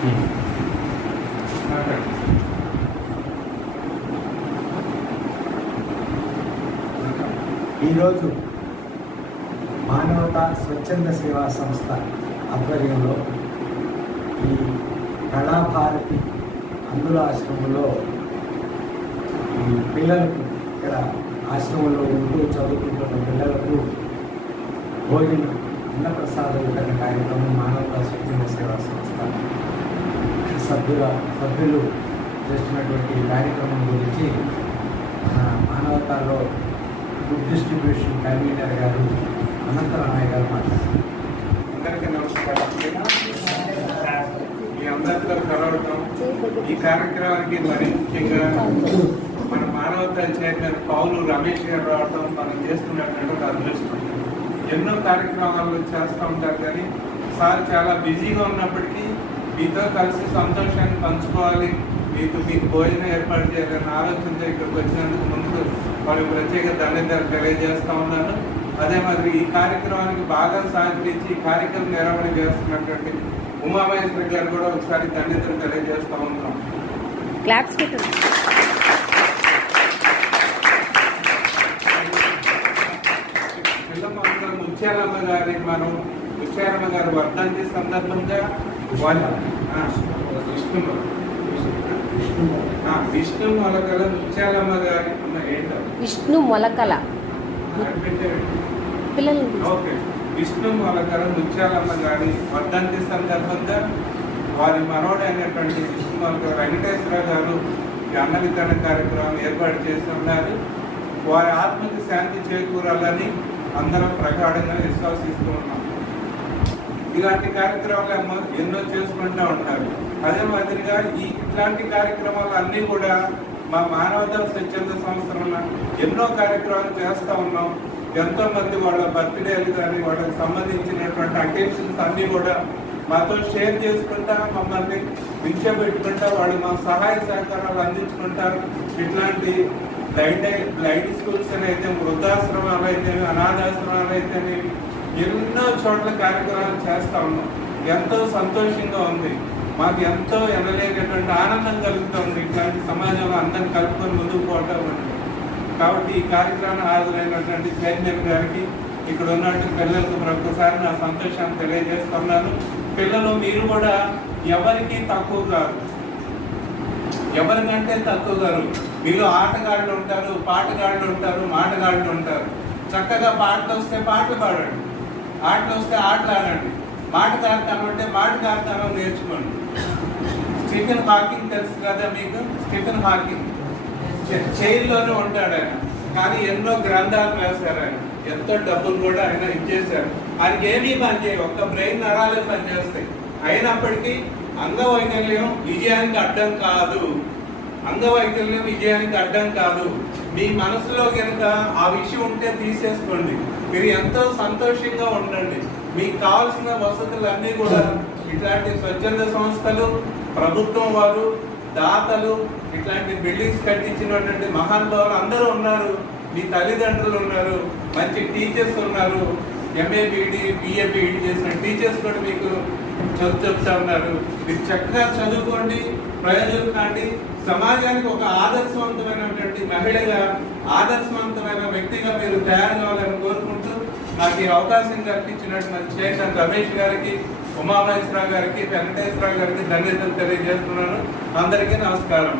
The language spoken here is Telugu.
ఈరోజు మానవతా స్వచ్ఛంద సేవా సంస్థ ఆధ్వర్యంలో ఈ కళాభారతి అందుల ఆశ్రమంలో ఈ పిల్లలకు ఇక్కడ ఆశ్రమంలో ఉంటూ చదువుకుంటున్న పిల్లలకు భోజనం అన్నప్రసాద వితరణ కార్యక్రమం మానవతా స్వచ్ఛంద సేవా సంస్థ సభ్యులు చేస్తున్నటువంటి కార్యక్రమం గురించి మానవతాలో ఫుడ్ డిస్ట్రిబ్యూషన్ కన్వీనర్ గారు అనంతరామయ్య గారు మాట్లాడారు. అందరికీ నమస్కారం. మీ అందరితో కలవడం ఈ కార్యక్రమానికి మరి ముఖ్యంగా మన మానవతా చైర్మన్ పౌలు రమేష్ గారు రావడం మనం చేస్తున్నటువంటి ఒక అదృష్టం. ఎన్నో కార్యక్రమాలు చేస్తూ ఉంటారు కానీ సార్ చాలా బిజీగా ఉన్నప్పటికీ మీతో కలిసి సంతోషాన్ని పంచుకోవాలి, మీకు భోజనం ఏర్పాటు చేయాలన్న ఆలోచనతో ఇక్కడికి వచ్చినందుకు ముందు వాళ్ళకి ప్రత్యేక ధన్యవాదాలు తెలియజేస్తూ ఉన్నాను. అదే మరి ఈ కార్యక్రమానికి బాగా సహకరించి ఈ కార్యక్రమం నిర్వహణ చేస్తున్నటువంటి ఉమామహేశ్వరి గారు కూడా ఒకసారి ధన్యతలు తెలియజేస్తూ ఉన్నాం. పిల్లమందరం ముత్యాలమ్మ గారి వర్ధంతి సందర్భంగా విష్ణు మొలకల ముత్యాలమ్మ గారి విష్ణు మొలకల విష్ణు మొలకల ముత్యాలమ్మ గారి వర్ధంతి సందర్భంగా వారి మనోడైనటువంటి విష్ణు మొలకల వెంకటేశ్వర గారు ఈ అన్న వితరణ కార్యక్రమం ఏర్పాటు చేస్తున్నారు. వారి ఆత్మకి శాంతి చేకూరాలని అందరం ప్రగాఢంగా విశ్వసిస్తూ ఉన్నాం. ఇలాంటి కార్యక్రమాలు ఎన్నో చేసుకుంటూ ఉంటారు. అదే మాదిరిగా ఇట్లాంటి కార్యక్రమాలు అన్నీ కూడా మా మానవతా స్వచ్ఛంద సంస్థలో ఎన్నో కార్యక్రమాలు చేస్తూ ఉన్నాం. ఎంతో మంది వాళ్ళ బర్త్డేలు కానీ వాళ్ళకి సంబంధించినటువంటి అకేషన్స్ అన్నీ కూడా మాతో షేర్ చేసుకుంటా, మమ్మల్ని వించబెట్టుకుంటా, వాళ్ళు మా సహాయ సహకారాలు అందించుకుంటారు. ఇట్లాంటి బ్లైండ్ స్కూల్స్ అయితే, వృద్ధాశ్రమాలు అయితే, అనాథాశ్రమాలు అయితే ఎన్నో చోట్ల కార్యక్రమాలు చేస్తూ ఉన్నాం. ఎంతో సంతోషంగా ఉంది, మాకు ఎంతో ఎనలేనటువంటి ఆనందం కలుగుతుంది ఇట్లాంటి సమాజంలో అందరిని కలుపుకొని ముందుకు పోవటం. కాబట్టి ఈ కార్యక్రమం హాజరైనటువంటి చైర్మన్ గారికి, ఇక్కడ ఉన్నటువంటి పిల్లలకు మరొకసారి నా సంతోషాన్ని తెలియజేస్తున్నాను. పిల్లలు మీరు కూడా ఎవరికి తక్కువ కాదు, ఎవరికంటే తక్కువ గారు. మీరు ఆటగాళ్ళు ఉంటారు, పాటగాళ్ళు ఉంటారు, మాటగాళ్ళు ఉంటారు. చక్కగా పాటలు వస్తే పాటలు పాడండి, ఆటలు వస్తే ఆటలు ఆడండి, మాటగాడతాను అంటే మాటగాడతాను నేర్చుకోండి. స్టీఫెన్ హాకింగ్ తెలుసు కదా మీకు? స్టీఫెన్ హాకింగ్ చైర్లోనే ఉంటాడు ఆయన, కానీ ఎన్నో గ్రంథాలు రాశారు ఆయన, ఎంతో డబ్బులు కూడా ఆయన ఇచ్చేశారు. ఆయనకి ఏమీ పని చేయవు, ఒక్క బ్రెయిన్ నరాలే పనిచేస్తాయి. అయినప్పటికీ అంగవైకల్యం విజయానికి అడ్డం కాదు, అంగవైకల్యం విజయానికి అడ్డం కాదు. మీ మనసులో కనుక ఆ విషయం ఉంటే తీసేసుకోండి, మీరు ఎంతో సంతోషంగా ఉండండి. మీకు కావాల్సిన వసతులన్నీ కూడా ఇట్లాంటి స్వచ్ఛంద సంస్థలు, ప్రభుత్వం వారు, దాతలు, ఇట్లాంటి బిల్డింగ్స్ కట్టించినటువంటి మహానుభావులు అందరూ ఉన్నారు. మీ తల్లిదండ్రులు ఉన్నారు, మంచి టీచర్స్ ఉన్నారు, ఎంఏ బీఈడి బిఏ బీఈడి చేసిన టీచర్స్ కూడా మీకు చెప్తా ఉన్నారు. మీరు చక్కగా చదువుకోండి, ప్రయోజనం కాండి. సమాజానికి ఒక ఆదర్శవంతమైనటువంటి మహిళగా, ఆదర్శవంతమైన వ్యక్తిగా మీరు తయారు కావాలని కోరుకుంటూ నాకు ఈ అవకాశం కల్పించినటువంటి చైర్మన్ రమేష్ గారికి, ఉమామహేశ్వరరావు గారికి, వెంకటేశ్వరరావు గారికి ధన్యవాదాలు తెలియజేస్తున్నాను. అందరికీ నమస్కారం.